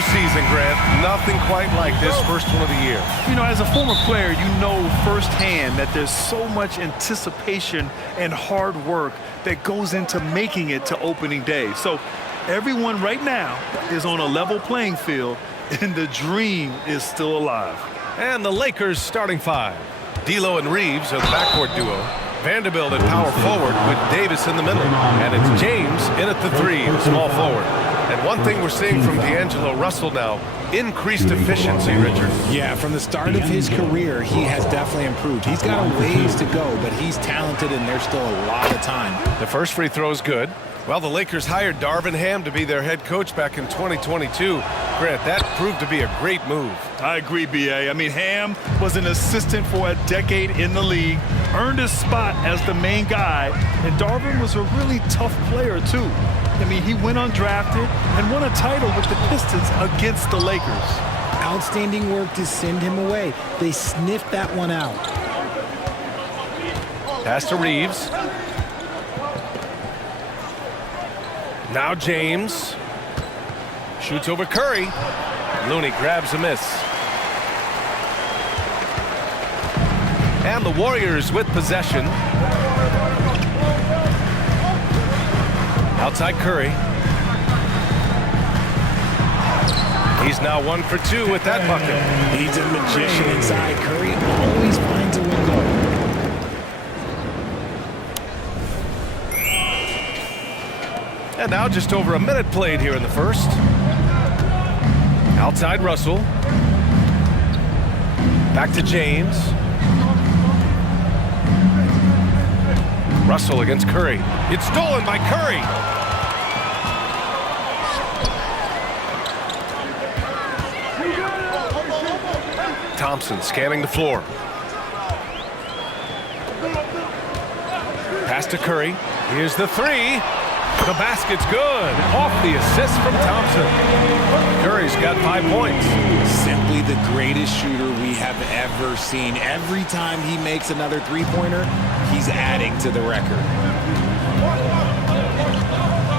the season, Grant. Nothing quite like this first one of the year. You know, as a former player, you know firsthand that there's so much anticipation and hard work that goes into making it to opening day. So everyone right now is on a level playing field, and the dream is still alive. And the Lakers starting five. D'Lo and Reeves are the backcourt duo. Vanderbilt at power forward with Davis in the middle. And it's James in at the three, the small forward. And one thing we're seeing from D'Angelo Russell now, increased efficiency, Richard. Yeah, from the start of his career, he has definitely improved. He's got a ways to go, but he's talented and there's still a lot of time. The first free throw is good. Well, the Lakers hired Darvin Ham to be their head coach back in 2022. Grant, that proved to be a great move. I agree, B.A. I mean, Ham was an assistant for a decade in the league, earned his spot as the main guy, and Darvin was a really tough player, too. I mean, he went undrafted and won a title with the Pistons against the Lakers. Outstanding work to send him away. They sniffed that one out. Pass to Reeves. Now James. Shoots over Curry. Looney grabs a miss. And the Warriors with possession. Outside Curry. He's now 1 for 2 with that bucket. He's a magician inside. Curry always finds a window. And now just over a minute played here in the first. Outside Russell. Back to James. Russell against Curry. It's stolen by Curry. Thompson scanning the floor. Pass to Curry. Here's the three. The basket's good. Off the assist from Thompson. Curry's got 5 points. Simply the greatest shooter we have ever seen. Every time he makes another three-pointer, he's adding to the record.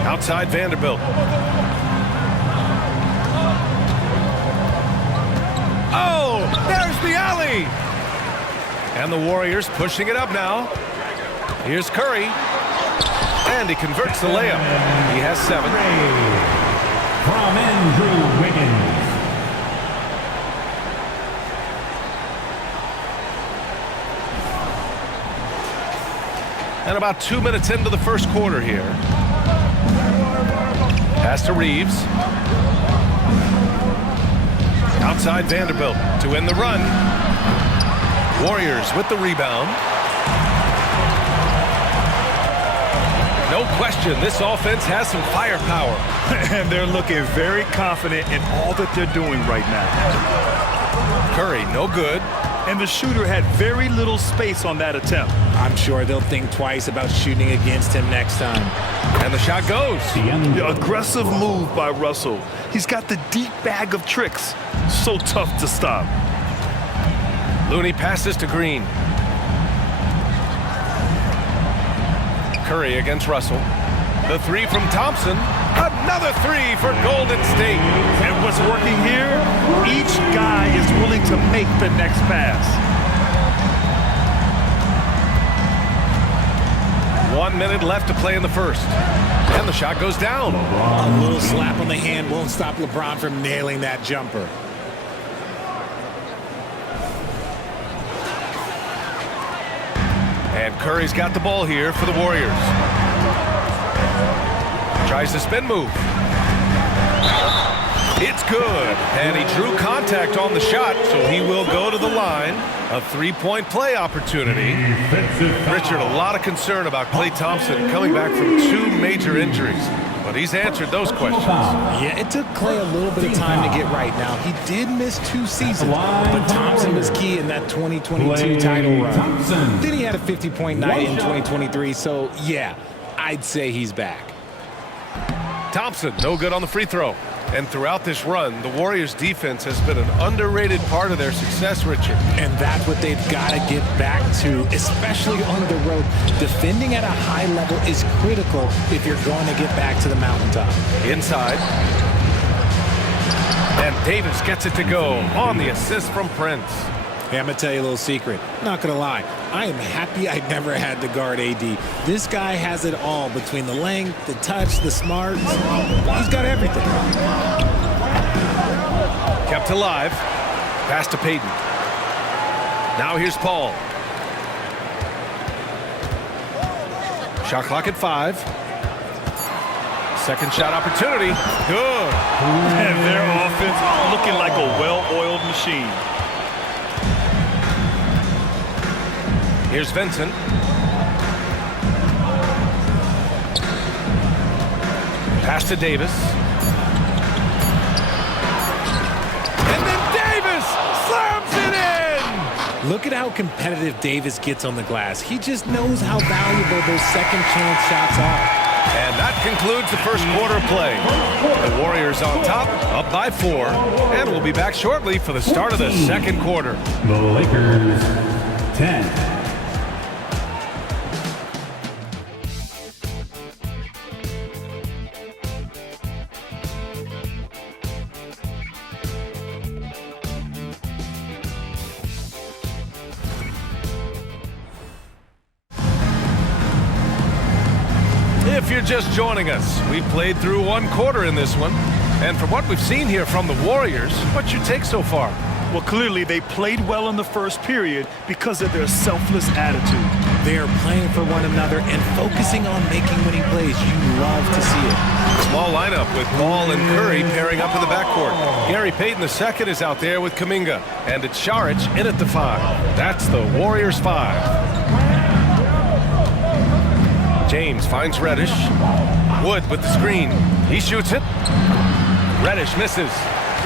Outside Vanderbilt. Oh, there's the alley. And the Warriors pushing it up now. Here's Curry. And he converts the layup. He has 7. From Andrew Wiggins. And about 2 minutes into the first quarter here. Pass to Reeves. Outside Vanderbilt to win the run. Warriors with the rebound. No question, this offense has some firepower. And they're looking very confident in all that they're doing right now. Curry, no good. And the shooter had very little space on that attempt. I'm sure they'll think twice about shooting against him next time. And the shot goes. The aggressive move by Russell. He's got the deep bag of tricks. So tough to stop. Looney passes to Green. Curry against Russell. The three from Thompson. Another three for Golden State. And what's working here? Each guy is willing to make the next pass. 1 minute left to play in the first. And the shot goes down. A little slap on the hand won't stop LeBron from nailing that jumper. And Curry's got the ball here for the Warriors. Tries the spin move. It's good. And he drew contact on the shot, so he will go to the line. A three-point play opportunity. Richard, a lot of concern about Klay Thompson coming back from 2 major injuries. But he's answered those questions. Yeah, it took Klay a little bit of time to get right now. He did miss 2 seasons, but Thompson was key in that 2022 title run. Then he had a 50-point night in 2023, so yeah, I'd say he's back. Thompson, no good on the free throw. And throughout this run, the Warriors' defense has been an underrated part of their success, Richard. And that's what they've got to get back to, especially on the road. Defending at a high level is critical if you're going to get back to the mountaintop. Inside. Davis gets it to go on the assist from Prince. Hey, I'm going to tell you a little secret. Not going to lie. I am happy I never had to guard AD. This guy has it all between the length, the touch, the smarts. He's got everything. Kept alive. Pass to Payton. Now here's Paul. Shot clock at 5. Second shot opportunity. Good. And their offense looking like a well-oiled machine. Here's Vincent. Pass to Davis. And then Davis slams it in! Look at how competitive Davis gets on the glass. He just knows how valuable those second chance shots are. And that concludes the first quarter of play. The Warriors on top, up by 4. And we'll be back shortly for the start of the second quarter. The Lakers 10. If you're just joining us, we played through one quarter in this one. And from what we've seen here from the Warriors, what's your take so far? Well, clearly they played well in the first period because of their selfless attitude. They are playing for one another and focusing on making winning plays. You love to see it. Small lineup with Ball and Curry pairing up in the backcourt. Gary Payton II is out there with Kuminga. And it's Saric in at the 5. That's the Warriors 5. James finds Reddish. Wood with the screen. He shoots it. Reddish misses.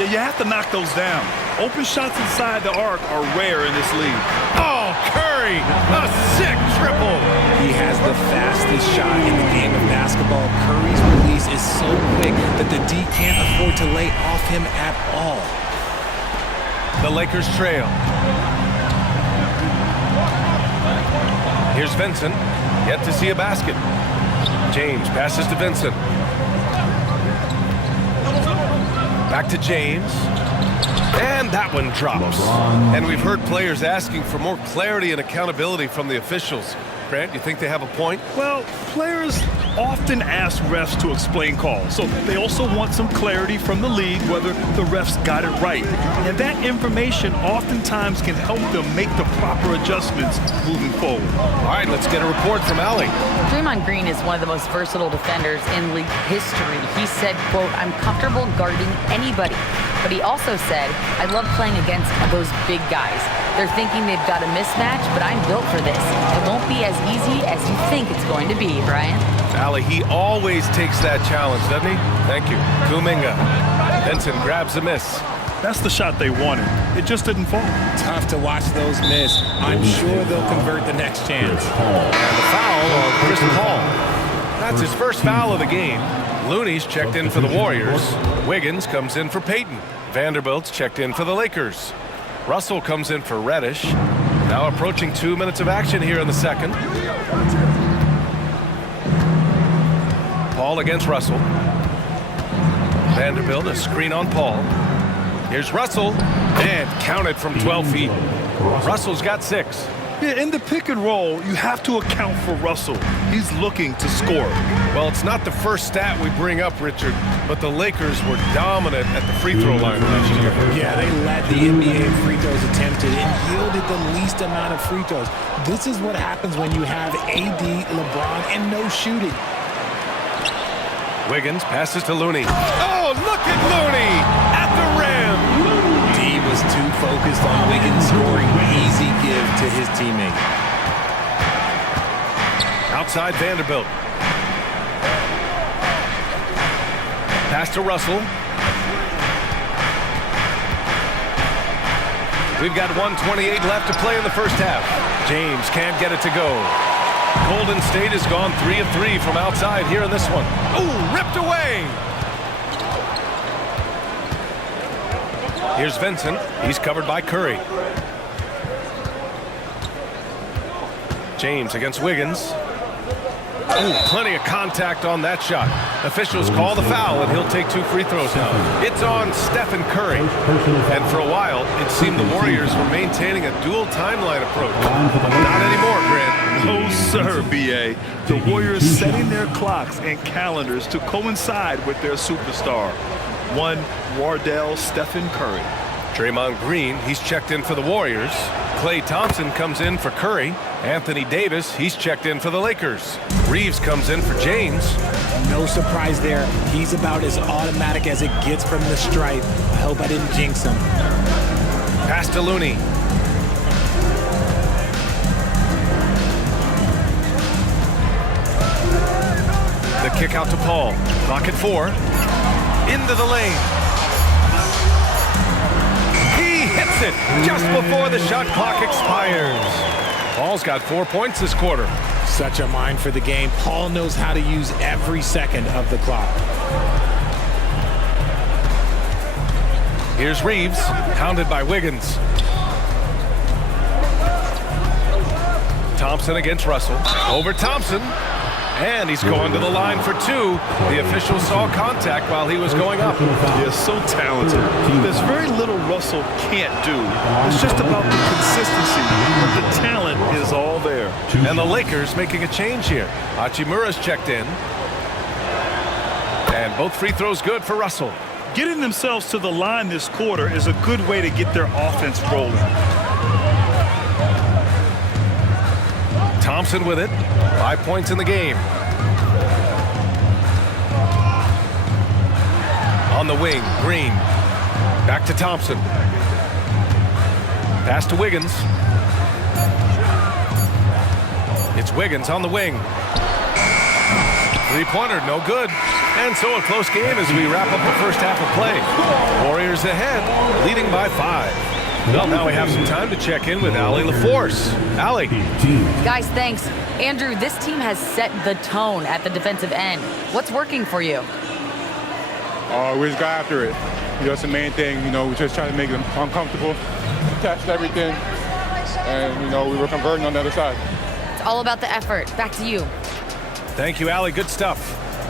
Yeah, you have to knock those down. Open shots inside the arc are rare in this league. Oh, Curry! A sick triple! He has the fastest shot in the game of basketball. Curry's release is so quick that the D can't afford to lay off him at all. The Lakers trail. Here's Vincent. Yet to see a basket. James passes to Vincent. Back to James. And that one drops. And we've heard players asking for more clarity and accountability from the officials. Grant, you think they have a point? Well, players often ask refs to explain calls, so they also want some clarity from the league whether the refs got it right. And that information oftentimes can help them make the proper adjustments moving forward. All right, let's get a report from Allie. Draymond Green is one of the most versatile defenders in league history. He said, quote, "I'm comfortable guarding anybody." But he also said, "I love playing against those big guys. They're thinking they've got a mismatch, but I'm built for this. It won't be as easy as you think it's going to be, Brian." Allie, he always takes that challenge, doesn't he? Thank you. Kuminga. Vincent grabs a miss. That's the shot they wanted. It just didn't fall. Tough to watch those miss. I'm sure they'll convert the next chance. And the foul on Chris Paul. That's his first foul of the game. Looney's checked in for the Warriors. Wiggins comes in for Payton. Vanderbilt's checked in for the Lakers. Russell comes in for Reddish. Now approaching 2 minutes of action here in the second. Paul against Russell. Vanderbilt, a screen on Paul. Here's Russell, and counted from 12 feet. Russell's got 6. Yeah, in the pick and roll, you have to account for Russell. He's looking to score. Well, it's not the first stat we bring up, Richard, but the Lakers were dominant at the free throw line last year. Yeah, they led the NBA in free throws attempted and yielded the least amount of free throws. This is what happens when you have AD, LeBron, and no shooting. Wiggins passes to Looney. Oh, look at Looney at the rim. D was too focused on Wiggins scoring. Easy give to his teammate. Outside Vanderbilt. Pass to Russell. We've got 1:28 left to play in the first half. James can't get it to go. Golden State has gone 3 of 3 from outside here in this one. Ooh, ripped away. Here's Vincent. He's covered by Curry. James against Wiggins. Ooh, plenty of contact on that shot. Officials call the foul, and he'll take 2 free throws now. It's on Stephen Curry. And for a while, it seemed the Warriors were maintaining a dual timeline approach. Not anymore, Grant. No, sir, B.A. The Warriors setting their clocks and calendars to coincide with their superstar. One Wardell Stephen Curry. Draymond Green, he's checked in for the Warriors. Klay Thompson comes in for Curry. Anthony Davis, he's checked in for the Lakers. Reeves comes in for James. No surprise there. He's about as automatic as it gets from the stripe. I hope I didn't jinx him. Pass to Looney. The kick out to Paul. Clock at 4. Into the lane. He hits it just before the shot clock expires. Paul's got 4 points this quarter. Such a mind for the game. Paul knows how to use every second of the clock. Here's Reeves, hounded by Wiggins. Thompson against Russell. Over Thompson. And he's going to the line for 2. The official saw contact while he was going up. They're so talented. There's very little Russell can't do. It's just about the consistency, but the talent is all there. And the Lakers making a change here. Hachimura's checked in. And both free throws good for Russell. Getting themselves to the line this quarter is a good way to get their offense rolling. Thompson with it. 5 points in the game. On the wing, Green. Back to Thompson. Pass to Wiggins. It's Wiggins on the wing. Three-pointer, no good. And so a close game as we wrap up the first half of play. Warriors ahead, leading by 5. Well, now we have some time to check in with Allie LaForce. Allie. Guys, thanks. Andrew, this team has set the tone at the defensive end. What's working for you? We just got after it. That's the main thing. We just trying to make them uncomfortable, test everything, and, we were converting on the other side. It's all about the effort. Back to you. Thank you, Allie. Good stuff.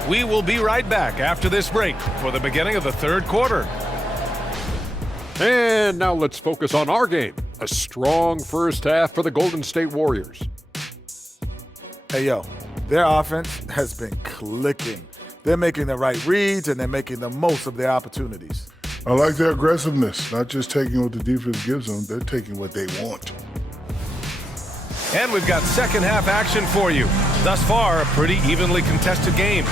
We will be right back after this break for the beginning of the third quarter. And now let's focus on our game. A strong first half for the Golden State Warriors. Hey, yo, their offense has been clicking. They're making the right reads, and they're making the most of their opportunities. I like their aggressiveness, not just taking what the defense gives them, they're taking what they want. And we've got second half action for you. Thus far, a pretty evenly contested game.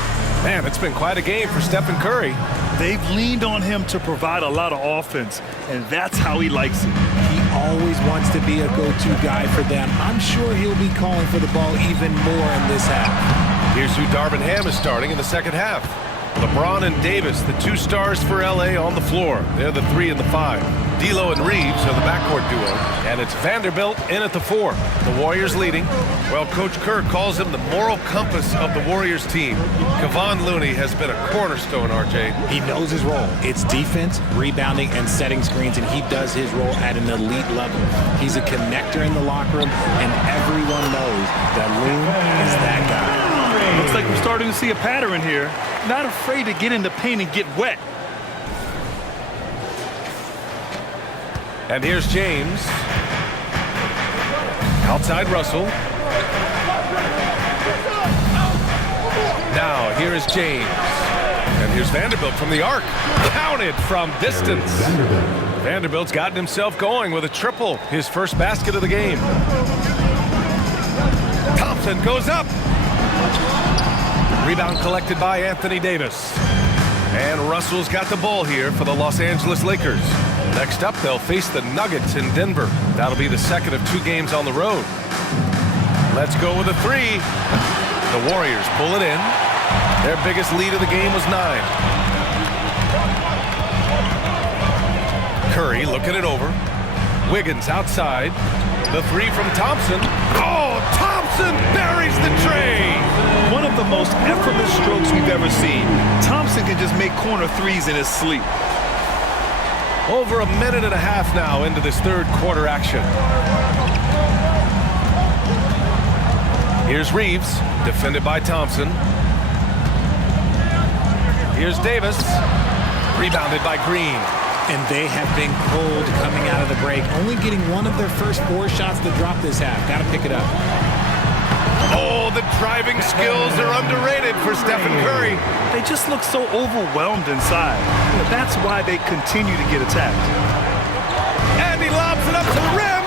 Man, it's been quite a game for Stephen Curry. They've leaned on him to provide a lot of offense, and that's how he likes it. He always wants to be a go-to guy for them. I'm sure he'll be calling for the ball even more in this half. Here's who Darvin Ham is starting in the second half. LeBron and Davis, the 2 stars for LA on the floor. They're the 3 and the 5. D'Lo and Reeves are the backcourt duo. And it's Vanderbilt in at the 4. The Warriors leading. Well, Coach Kerr calls him the moral compass of the Warriors team. Kevon Looney has been a cornerstone, RJ. He knows his role. It's defense, rebounding, and setting screens, and he does his role at an elite level. He's a connector in the locker room, and everyone knows that Loon is that guy. Looks like we're starting to see a pattern here. Not afraid to get in the paint and get wet. And here's James. Outside Russell. Now here is James. And here's Vanderbilt from the arc. Counted from distance. Vanderbilt's gotten himself going with a triple. His first basket of the game. Thompson goes up. Rebound collected by Anthony Davis. And Russell's got the ball here for the Los Angeles Lakers. Next up, they'll face the Nuggets in Denver. That'll be the second of 2 games on the road. Let's go with a 3. The Warriors pull it in. Their biggest lead of the game was 9. Curry looking it over. Wiggins outside. The 3 from Thompson. Oh, Thompson buries the tray. One of the most effortless strokes we've ever seen. Thompson can just make corner 3s in his sleep. Over a minute and a half now into this third quarter action. Here's Reeves, defended by Thompson. Here's Davis, rebounded by Green. And they have been cold coming out of the break, only getting one of their first 4 shots to drop this half. Got to pick it up. Oh, the driving skills are underrated for Stephen Curry. They just look so overwhelmed inside. That's why they continue to get attacked. And he lobs it up to the rim.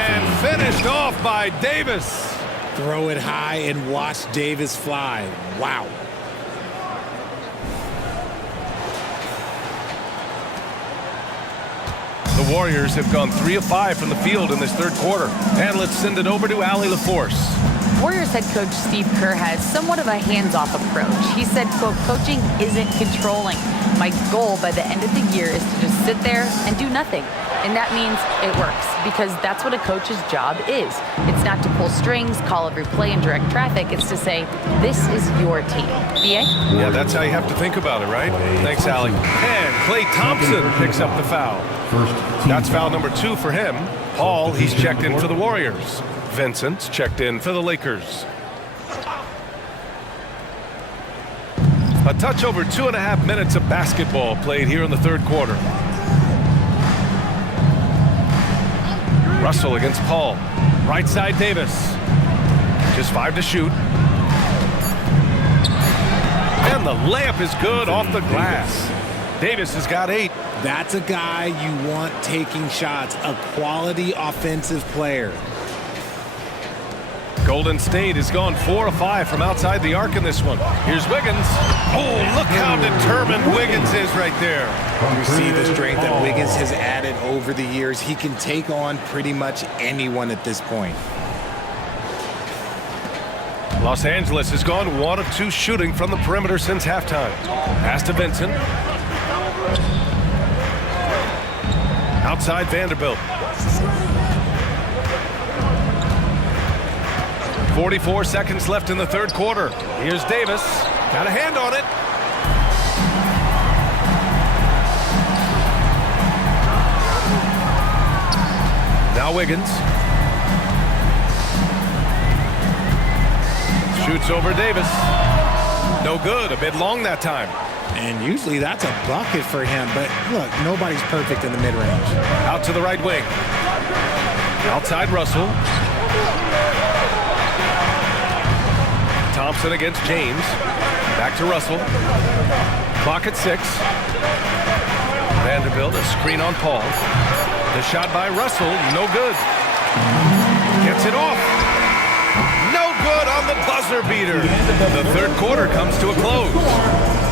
And finished off by Davis. Throw it high and watch Davis fly. Wow. The Warriors have gone 3 of 5 from the field in this third quarter. And let's send it over to Allie LaForce. Warriors head coach Steve Kerr has somewhat of a hands-off approach. He said, quote, coaching isn't controlling. My goal by the end of the year is to just sit there and do nothing. And that means it works, because that's what a coach's job is. It's not to pull strings, call every play, and direct traffic. It's to say, this is your team. BA? Yeah, that's how you have to think about it, right? Thanks, Allie. And Klay Thompson picks up the foul. That's foul number 2 for him. Paul, he's checked in for the Warriors. Vincent's checked in for the Lakers. A touch over 2.5 minutes of basketball played here in the third quarter. Russell against Paul. Right side Davis. Just 5 to shoot. And the layup is good off the glass. Davis has got 8. That's a guy you want taking shots, a quality offensive player. Golden State has gone 4 of 5 from outside the arc in this one. Here's Wiggins. Oh, look how determined Wiggins is right there. You see the strength that Wiggins has added over the years. He can take on pretty much anyone at this point. Los Angeles has gone 1 of 2 shooting from the perimeter since halftime. Pass to Vincent. Outside Vanderbilt. 44 seconds left in the third quarter. Here's Davis. Got a hand on it. Now Wiggins. Shoots over Davis. No good. A bit long that time. And usually that's a bucket for him. But look, nobody's perfect in the mid-range. Out to the right wing. Outside Russell. Thompson against James. Back to Russell. Clock at 6. Vanderbilt, a screen on Paul. The shot by Russell, no good. Gets it off. No good on the buzzer beater. The third quarter comes to a close.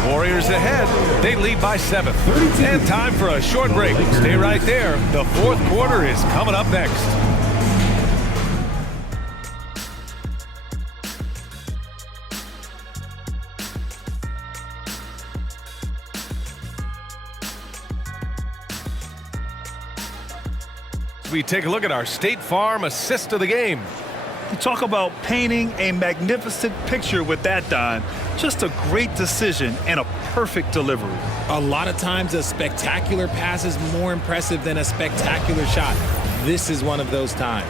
Warriors ahead. They lead by 7. And time for a short break. Stay right there. The fourth quarter is coming up next. We take a look at our State Farm assist of the game. You talk about painting a magnificent picture with that, Don. Just a great decision and a perfect delivery. A lot of times a spectacular pass is more impressive than a spectacular shot. This is one of those times.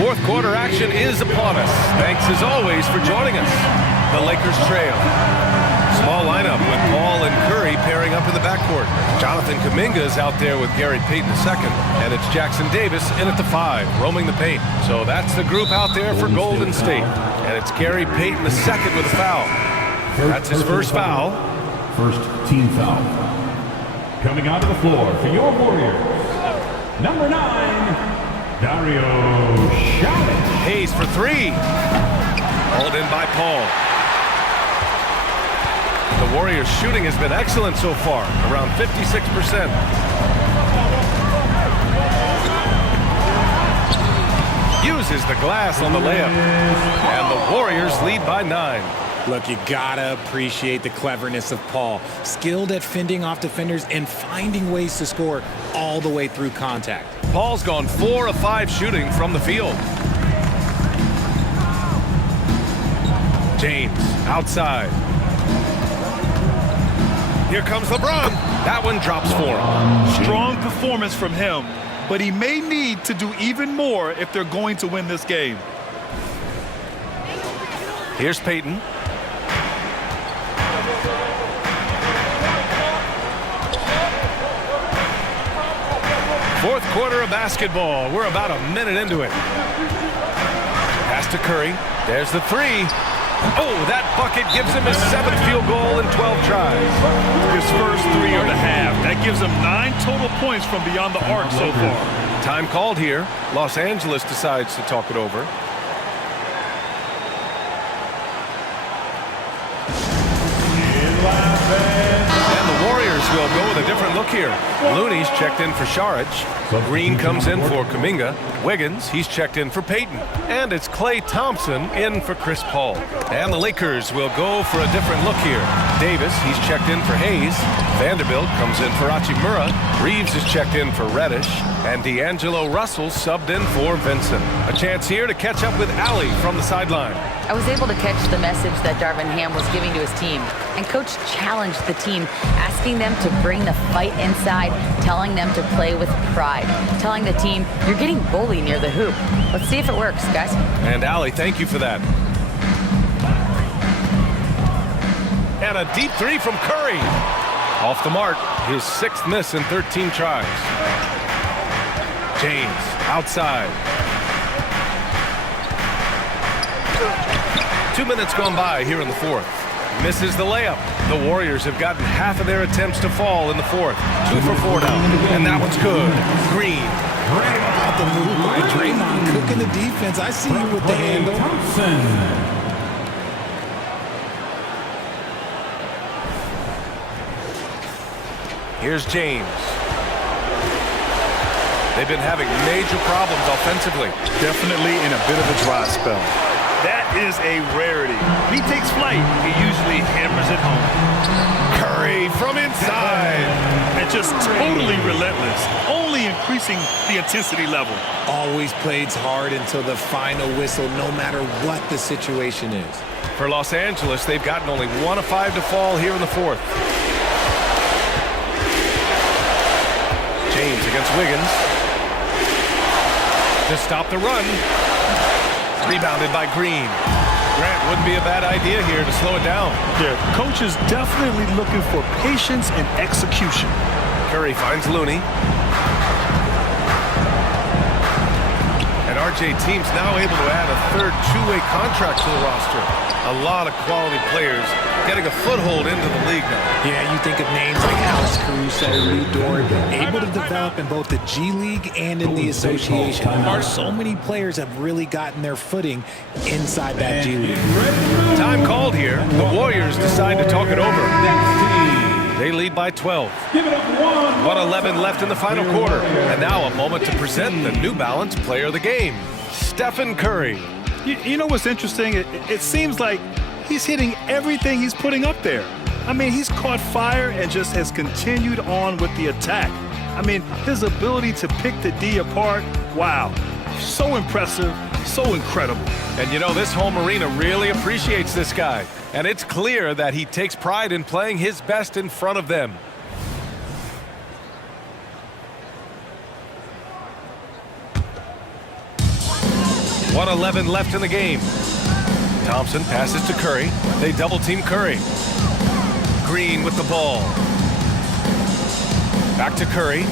Fourth quarter action is upon us. Thanks as always for joining us. The Lakers trail. Small lineup with Paul and Curry pairing up in the backcourt. Jonathan Kuminga is out there with Gary Payton II. And it's Jackson Davis in at the 5, roaming the paint. So that's the group out there for Golden State. And it's Gary Payton II with a foul. That's his first foul. First team foul. Coming onto the floor for your Warriors, number 9, Dario Saric. Hayes for 3. Hauled in by Paul. The Warriors' shooting has been excellent so far, around 56%. Uses the glass on the layup. And the Warriors lead by 9. Look, you gotta appreciate the cleverness of Paul. Skilled at fending off defenders and finding ways to score all the way through contact. Paul's gone 4 of 5 shooting from the field. James, outside. Here comes LeBron. That one drops for him. Strong performance from him. but he may need to do even more if they're going to win this game. Here's Peyton. Fourth quarter of basketball. We're about a minute into it. Pass to Curry. There's the three. Oh, that bucket gives him his 7th field goal in 12 tries. His first 3 of the half. That gives him 9 total points from beyond the arc so far. Time called here. Los Angeles decides to talk it over. And the Warriors will go with a different look here. Looney's checked in for Saric. Green comes in for Kuminga. Wiggins, he's checked in for Peyton. And it's Klay Thompson in for Chris Paul. And the Lakers will go for a different look here. Davis, he's checked in for Hayes. Vanderbilt comes in for Hachimura. Reeves is checked in for Reddish. And D'Angelo Russell subbed in for Vincent. A chance here to catch up with Allie from the sideline. I was able to catch the message that Darvin Ham was giving to his team. And Coach challenged the team, asking them to bring the fight inside, telling them to play with pride, telling the team, you're getting bullied near the hoop. Let's see if it works, guys. And Allie, thank you for that. And a deep three from Curry. Off the mark, his 6th miss in 13 tries. James, outside. 2 minutes gone by here in the 4th. Misses the layup. The Warriors have gotten half of their attempts to fall in the 4th. 2 for 4 now. And that one's good. Green. About the move by Draymond, cooking the defense. I see you with the handle. Here's James. They've been having major problems offensively. Definitely in a bit of a dry spell. That is a rarity. When he takes flight, he usually hammers it home. Curry from inside. And just totally relentless, only increasing the intensity level. Always plays hard until the final whistle, no matter what the situation is. For Los Angeles, they've gotten only 1 of 5 to fall here in the 4th. James against Wiggins. To stop the run. Rebounded by Green. Grant wouldn't be a bad idea here to slow it down. Yeah, coach is definitely looking for patience and execution. Curry finds Looney. And RJ team's now able to add a 3rd two-way contract to the roster. A lot of quality players getting a foothold into the league now. Yeah, you think of names like Alex Caruso, Lou Dort, able to develop in both the G League and in the association. So many players have really gotten their footing inside that G League. Time called here. The Warriors decide to talk it over. They lead by 12. 1:11 left in the final quarter. And now a moment to present the New Balance Player of the Game, Stephen Curry. You know what's interesting? It seems like he's hitting everything he's putting up there. I mean, he's caught fire and just has continued on with the attack. I mean, his ability to pick the D apart, wow. So impressive, so incredible. And you know, this home arena really appreciates this guy. And it's clear that he takes pride in playing his best in front of them. .11 left in the game. Thompson passes to Curry. They double-team Curry. Green with the ball. Back to Curry.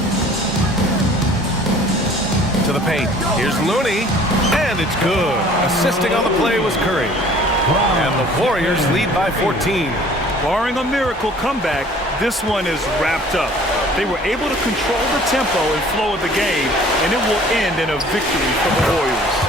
To the paint. Here's Looney. And it's good. Assisting on the play was Curry. And the Warriors lead by 14. Barring a miracle comeback, this one is wrapped up. They were able to control the tempo and flow of the game, and it will end in a victory for the Warriors.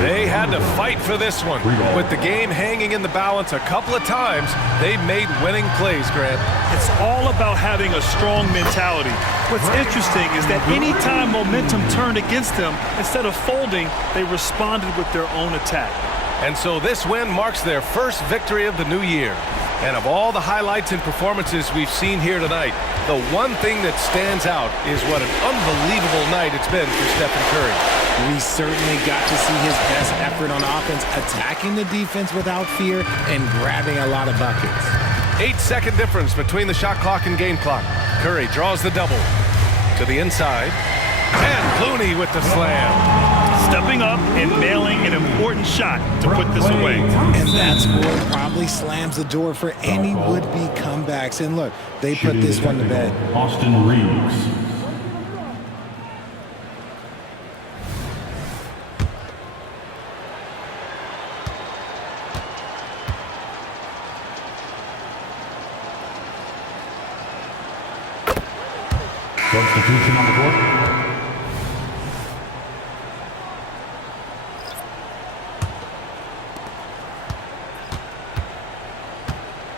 They had to fight for this one. With the game hanging in the balance a couple of times, they made winning plays, Grant. It's all about having a strong mentality. What's interesting is that anytime momentum turned against them, instead of folding, they responded with their own attack. And so this win marks their first victory of the new year. And of all the highlights and performances we've seen here tonight, the one thing that stands out is what an unbelievable night it's been for Stephen Curry. We certainly got to see his best effort on offense, attacking the defense without fear and grabbing a lot of buckets. 8-second difference between the shot clock and game clock. Curry draws the double to the inside and Clooney with the slam. Stepping up and nailing an important shot to put this away. And that score probably slams the door for any would-be comebacks. And look, they put this one to bed. Austin Reeves. Substitution on the court.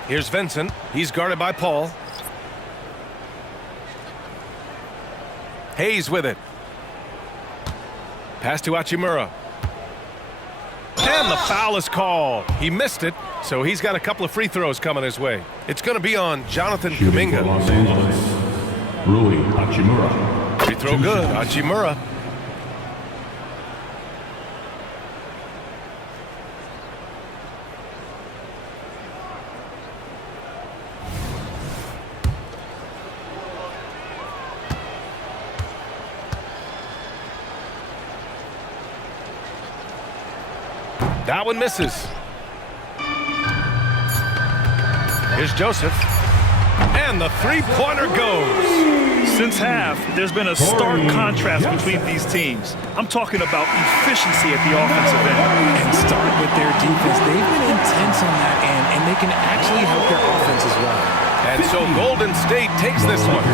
Here's Vincent. He's guarded by Paul. Hayes with it. Pass to Hachimura. And the foul is called. He missed it, so he's got a couple of free throws coming his way. It's going to be on Jonathan Shooting for Kuminga. Los Angeles, Rui Hachimura. Free throw good. Hachimura. That one misses. Here's Joseph. And the three-pointer goes. Since half, there's been a stark contrast between these teams. I'm talking about efficiency at the offensive end. And start with their defense. They've been intense on that end, and they can actually help their offense as well. And so Golden State takes this one.